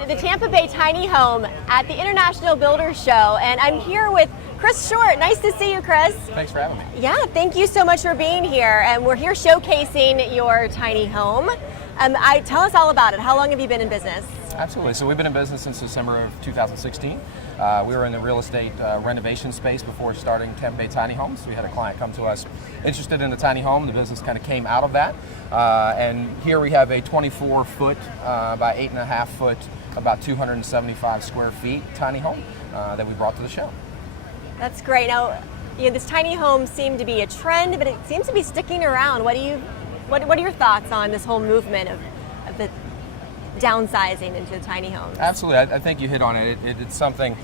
at the Tampa Bay Tiny Home at the International Builders Show, and I'm here with Chris Short. Nice to see you, Chris. Thanks for having me. Yeah, thank you so much for being here. And we're here showcasing your tiny home. Tell us all about it. How long have you been in business? Absolutely. So we've been in business since December of 2016. We were in the real estate renovation space before starting Tampa Bay Tiny Homes. We had a client come to us interested in the tiny home. The business kind of came out of that. And here we have a 24-foot by 8.5-foot, about 275 square feet tiny home that we brought to the show. That's great. Now, this tiny home seemed to be a trend, but it seems to be sticking around. What are your thoughts on this whole movement of the downsizing into tiny homes? Absolutely. I think you hit on it. It's something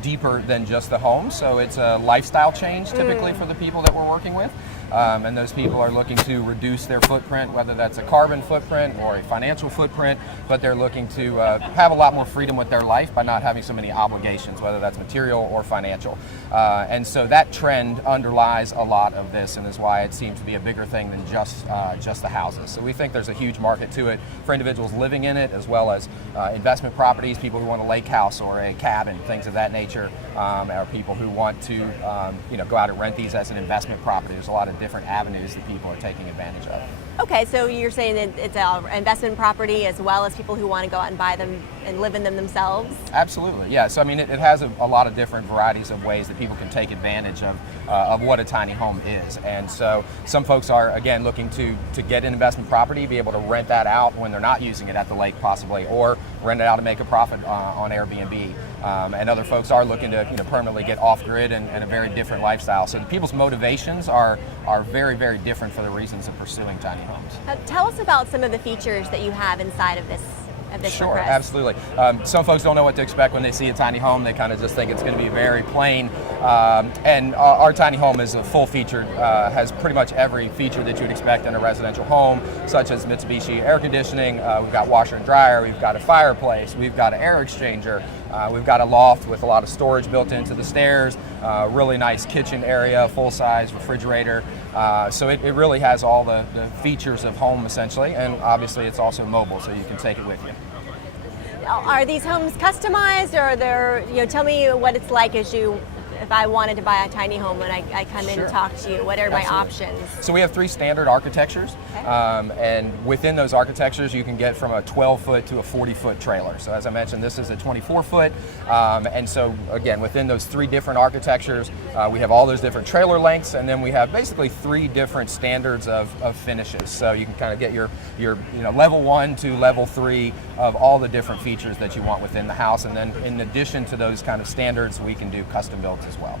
deeper than just the home. So it's a lifestyle change typically for the people that we're working with. And those people are looking to reduce their footprint, whether that's a carbon footprint or a financial footprint, but they're looking to have a lot more freedom with their life by not having so many obligations, whether that's material or financial. And so that trend underlies a lot of this, and is why it seems to be a bigger thing than just the houses. So we think there's a huge market to it for individuals living in it, as well as investment properties, people who want a lake house or a cabin, things of that nature, or people who want to go out and rent these as an investment property. There's a lot of different avenues that people are taking advantage of. Okay, so you're saying that it's an investment property as well as people who want to go out and buy them and live in them themselves? Absolutely, yeah. So I mean, it has a lot of different varieties of ways that people can take advantage of what a tiny home is. And so some folks are, again, looking to get an investment property, be able to rent that out when they're not using it at the lake possibly, or rent it out and make a profit on Airbnb. And other folks are looking to permanently get off-grid and a very different lifestyle. So people's motivations are very, very different for the reasons of pursuing tiny homes. Tell us about some of the features that you have inside of this. Sure, absolutely. Some folks don't know what to expect when they see a tiny home. They kind of just think it's going to be very plain. And our tiny home is a full-featured, has pretty much every feature that you'd expect in a residential home, such as Mitsubishi air conditioning. We've got washer and dryer. We've got a fireplace. We've got an air exchanger. We've got a loft with a lot of storage built into the stairs. Really nice kitchen area, full-size refrigerator. So it really has all the features of home essentially, and obviously it's also mobile, so you can take it with you. Are these homes customized, or are there, tell me what it's like if I wanted to buy a tiny home when I come in and talk to you, what are my options? So we have 3 standard architectures, and within those architectures you can get from a 12-foot to a 40-foot trailer. So as I mentioned, this is a 24-foot, and so again, within those 3 different architectures, we have all those different trailer lengths, and then we have basically 3 different standards of finishes. So you can kind of get your level 1 to level 3 of all the different features that you want within the house, and then in addition to those kind of standards, we can do custom built as well.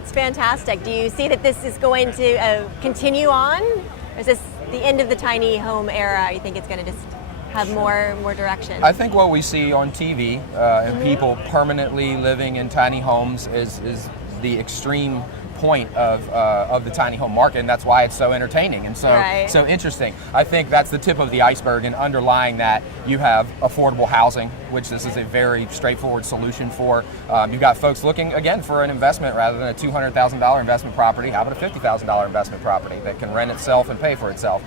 It's fantastic. Do you see that this is going to continue on? Or is this the end of the tiny home era? You think it's going to just have more direction? I think what we see on TV and people permanently living in tiny homes is the extreme point of the tiny home market, and that's why it's so entertaining and so interesting. I think that's the tip of the iceberg, and underlying that you have affordable housing, which this is a very straightforward solution for. You've got folks looking, again, for an investment rather than a $200,000 investment property. How about a $50,000 investment property that can rent itself and pay for itself?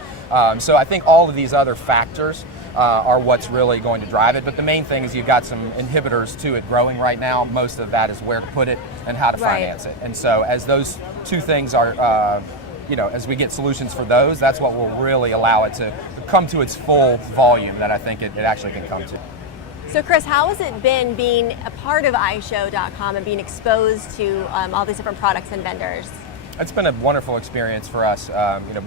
So I think all of these other factors are what's really going to drive it. But the main thing is you've got some inhibitors to it growing right now. Most of that is where to put it and how to finance it. And so as those 2 things are, as we get solutions for those, that's what will really allow it to come to its full volume that I think it actually can come to. So Chris, how has it been being a part of iShow.com and being exposed to all these different products and vendors? It's been a wonderful experience for us,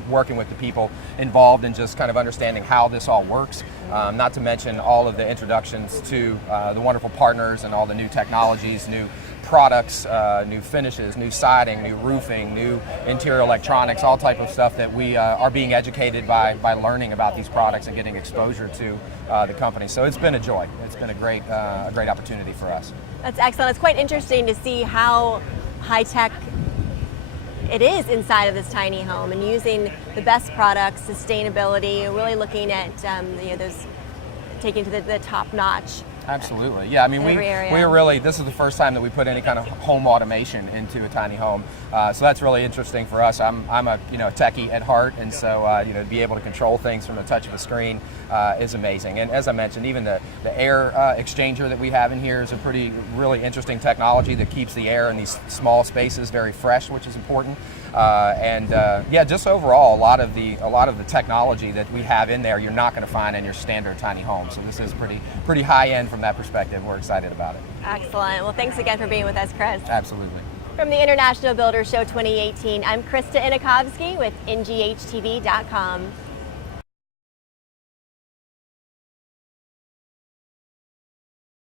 working with the people involved and just kind of understanding how this all works. Not to mention all of the introductions to the wonderful partners and all the new technologies, new products, new finishes, new siding, new roofing, new interior electronics, all type of stuff that we are being educated by learning about these products and getting exposure to the company. So it's been a joy. It's been a great opportunity for us. That's excellent. It's quite interesting to see how high-tech it is inside of this tiny home, and using the best products, sustainability, really looking at those taking to the top notch Absolutely. Yeah, I mean, we really, this is the first time that we put any kind of home automation into a tiny home. So that's really interesting for us. I'm a techie at heart, and so to be able to control things from the touch of a screen is amazing. And as I mentioned, even the air exchanger that we have in here is a really interesting technology that keeps the air in these small spaces very fresh, which is important. Just overall, a lot of the technology that we have in there, you're not going to find in your standard tiny home. So this is pretty high end from that perspective. We're excited about it. Excellent. Well, thanks again for being with us, Chris. Absolutely. From the International Builder Show 2018, I'm Krista Inakovsky with NGHTV.com.